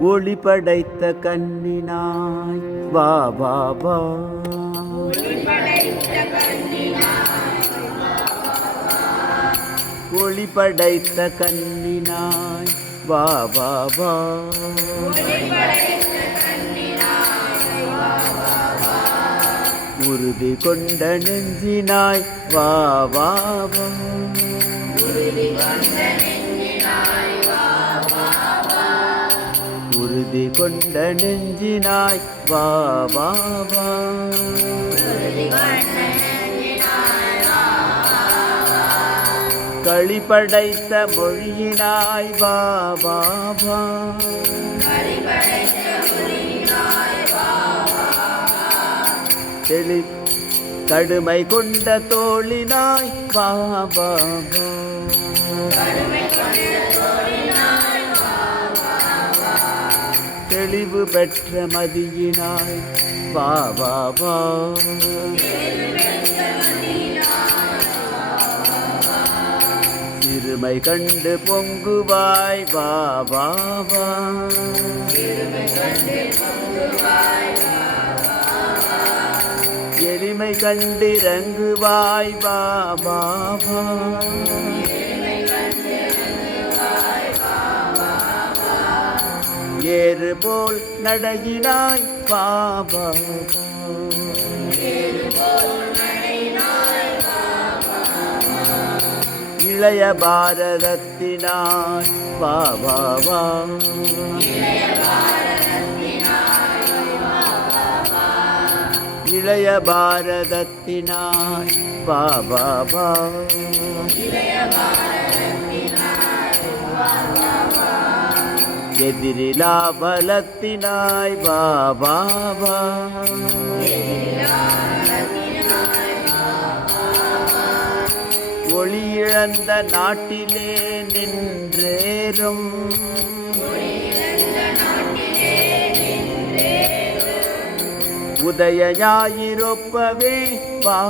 ஒளி படைத்த கண்ணினாய். வா வா வா. ஒளி படைத்த கண்ணினாய். வா வா வா. உறுதி கொண்ட நெஞ்சினாய். வா வா வா. கொண்ட நெஞ்சினாய். வா வா வா. களி படைத்த மொழியினாய். வா வா வா. தெளி கடுமை கொண்ட தோழினாய் வா வா வா. தெளிவு பெற்ற மதியினாய். வா வா வா. சிறுமை கண்டு பொங்குவாய். வா வா வா. எளிமை கண்டிறங்குவாய் வா வா வா. போல் நடையினாய் பாபா. இளைய பாரதத்தினாய் பாபாவா. இளைய பாரதத்தினாய் பாபாவா. எதிரிலா பலத்தினாய் வா வா ஒளியிழந்த நாட்டிலே நின்றேறும். உதய ஞாயிறொப்பவே வா.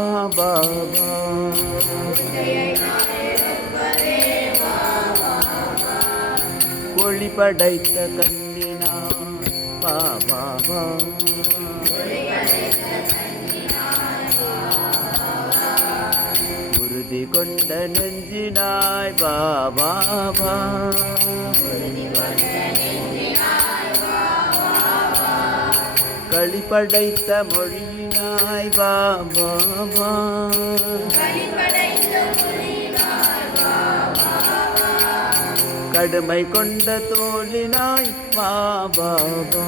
ஒளி படைத்த கண்ணினா. பாபா வா உறுதி கொண்ட நெஞ்சினாய். பாபா வா களி படைத்த மொழியினாய். வா. கடுமை கொண்ட தோழினாய் வா பாபா